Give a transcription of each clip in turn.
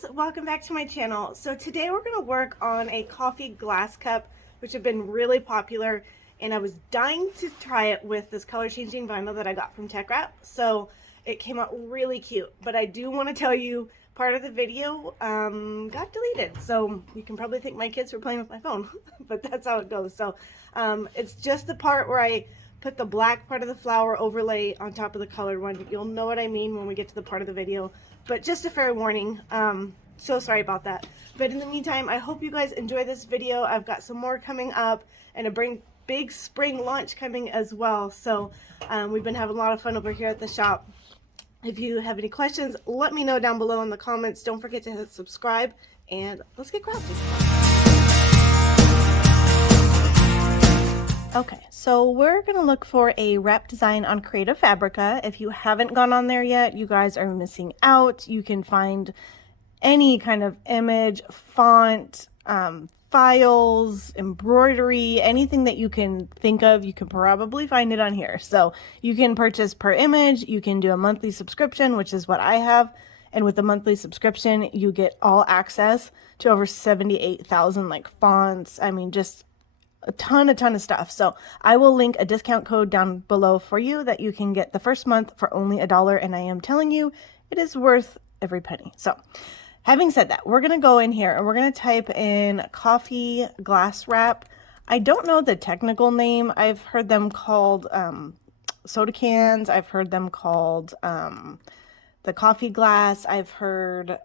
guys, welcome back to my channel. So today we're going to work on a coffee glass cup, which have been really popular, and I was dying to try it with this color changing vinyl that I got from Tech Wrap. So it came out really cute, but I do want to tell you part of the video got deleted, so you can probably think my kids were playing with my phone, but that's how it goes. So it's just the part where I put the black part of the flower overlay on top of the colored one. You'll know what I mean when we get to the part of the video, but just a fair warning. So sorry about that. But in the meantime, I hope you guys enjoy this video. I've got some more coming up and a big spring launch coming as well. So we've been having a lot of fun over here at the shop. If you have any questions, let me know down below in the comments. Don't forget to hit subscribe, and let's get crafting. Okay, so we're going to look for a wrap design on Creative Fabrica. If you haven't gone on there yet, you guys are missing out. You can find any kind of image, font, files, embroidery, anything that you can think of, you can probably find it on here. So you can purchase per image, you can do a monthly subscription, which is what I have. And with the monthly subscription, you get all access to over 78,000 like fonts. I mean, just a ton of stuff. So I will link a discount code down below for you that you can get the first month for only $1. And I am telling you, it is worth every penny. So having said that, we're going to go in here and we're going to type in coffee glass wrap. I don't know the technical name. I've heard them called soda cans. I've heard them called the coffee glass. I've heard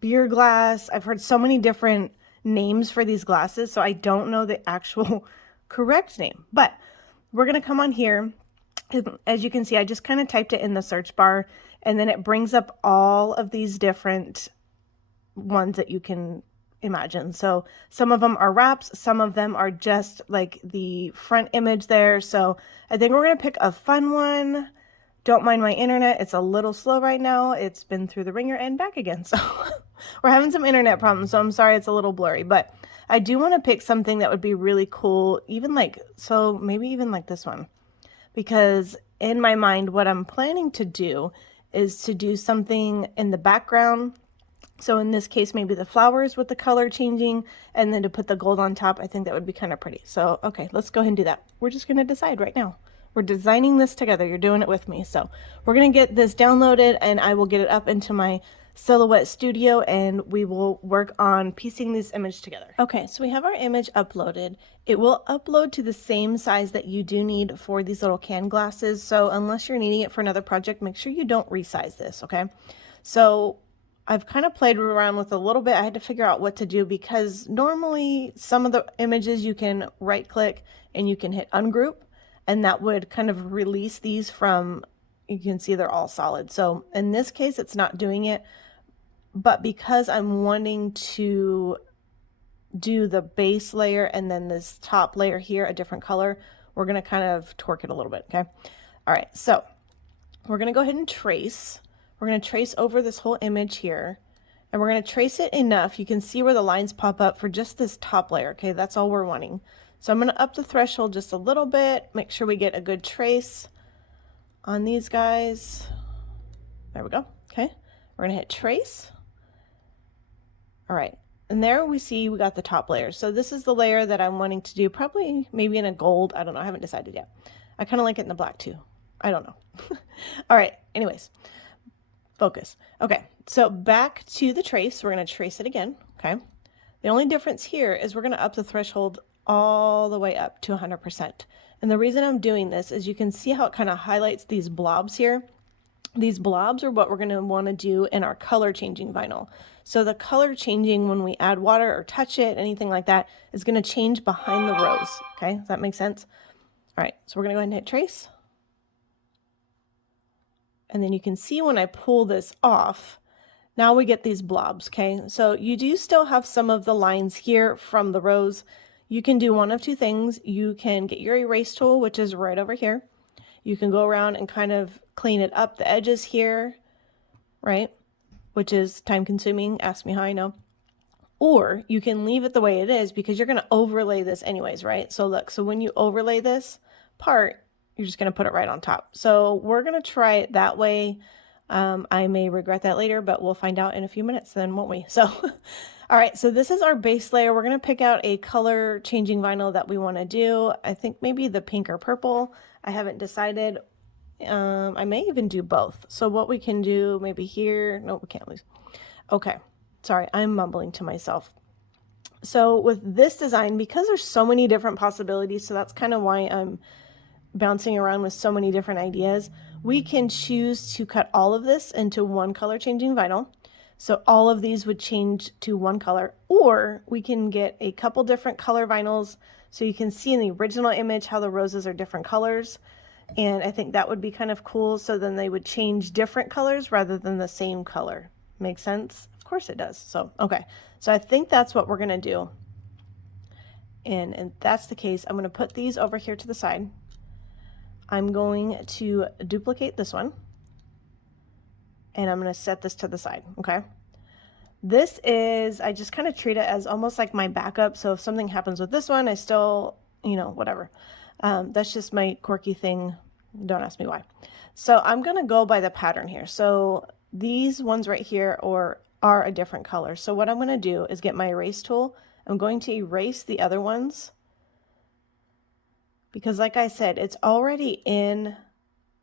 beer glass. I've heard so many different names for these glasses, so I don't know the actual correct name. But we're going to come on here. As you can see, I just kind of typed it in the search bar, and then it brings up all of these different ones that you can imagine. So some of them are wraps, some of them are just like the front image there. So I think we're going to pick a fun one. Don't mind my internet. It's a little slow right now. It's been through the ringer and back again. So we're having some internet problems. So I'm sorry it's a little blurry, but I do want to pick something that would be really cool. Even like, so maybe even like this one, because in my mind, what I'm planning to do is to do something in the background. So in this case, maybe the flowers with the color changing, and then to put the gold on top. I think that would be kind of pretty. So, okay, let's go ahead and do that. We're just going to decide right now. We're designing this together. You're doing it with me. So we're going to get this downloaded, and I will get it up into my Silhouette Studio, and we will work on piecing this image together. Okay, so we have our image uploaded. It will upload to the same size that you do need for these little can glasses. So unless you're needing it for another project, make sure you don't resize this, okay? So I've kind of played around with a little bit. I had to figure out what to do, because normally some of the images you can right click and you can hit ungroup, and that would kind of release these from, you can see they're all solid. So in this case, it's not doing it, but because I'm wanting to do the base layer and then this top layer here a different color, we're going to kind of torque it a little bit. Okay. All right. So we're going to go ahead and trace. We're going to trace over this whole image here, and we're going to trace it enough. You can see where the lines pop up for just this top layer. Okay. That's all we're wanting. So I'm going to up the threshold just a little bit, make sure we get a good trace on these guys. There we go. Okay. We're going to hit trace. All right. And there we see we got the top layer. So this is the layer that I'm wanting to do, probably maybe in a gold. I don't know. I haven't decided yet. I kind of like it in the black too. I don't know. All right. Anyways, focus. Okay. So back to the trace. We're going to trace it again. Okay. The only difference here is we're going to up the threshold all the way up to 100%. And the reason I'm doing this is you can see how it kind of highlights these blobs here. These blobs are what we're going to want to do in our color changing vinyl. So the color changing when we add water or touch it, anything like that, is going to change behind the rose. Okay, does that make sense? All right, so we're going to go ahead and hit trace. And then you can see when I pull this off, now we get these blobs. Okay, so you do still have some of the lines here from the rose. You can do one of two things. You can get your erase tool, which is right over here. You can go around and kind of clean it up the edges here, right? Which is time consuming. Ask me how I know. Or you can leave it the way it is, because you're going to overlay this anyways, right? So look, so when you overlay this part, you're just going to put it right on top. So we're going to try it that way. I may regret that later, but we'll find out in a few minutes then, won't we? So, all right, so this is our base layer. We're gonna pick out a color changing vinyl that we wanna do. I think maybe the pink or purple. I haven't decided. I may even do both. So what we can do maybe here, no, we can't lose. Okay, sorry, I'm mumbling to myself. So with this design, because there's so many different possibilities, so that's kind of why I'm bouncing around with so many different ideas, we can choose to cut all of this into one color changing vinyl. So all of these would change to one color, or we can get a couple different color vinyls so you can see in the original image how the roses are different colors. And I think that would be kind of cool. So then they would change different colors rather than the same color. Makes sense? Of course it does. So, okay. So I think that's what we're going to do. And if that's the case, I'm going to put these over here to the side. I'm going to duplicate this one. And I'm going to set this to the side. Okay. This is, I just kind of treat it as almost like my backup. So if something happens with this one, I still, you know, whatever. That's just my quirky thing. Don't ask me why. So I'm going to go by the pattern here. So these ones right here are a different color. So what I'm going to do is get my erase tool. I'm going to erase the other ones because like I said, it's already in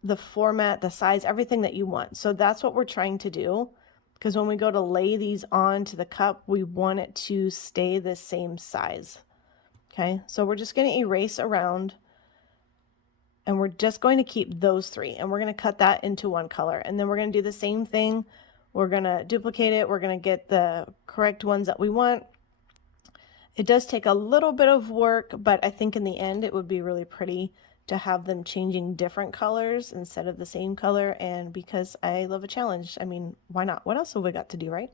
the format, the size, everything that you want. So that's what we're trying to do, because when we go to lay these onto the cup, we want it to stay the same size. Okay, so we're just going to erase around. And we're just going to keep those three, and we're going to cut that into one color. And then we're going to do the same thing. We're going to duplicate it. We're going to get the correct ones that we want. It does take a little bit of work, but I think in the end it would be really pretty to have them changing different colors instead of the same color. And because I love a challenge, I mean, why not? What else have we got to do, right?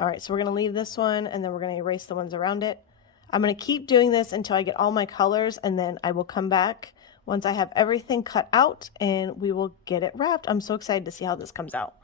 All right, so we're going to leave this one, and then we're going to erase the ones around it. I'm going to keep doing this until I get all my colors, and then I will come back once I have everything cut out and we will get it wrapped. I'm so excited to see how this comes out.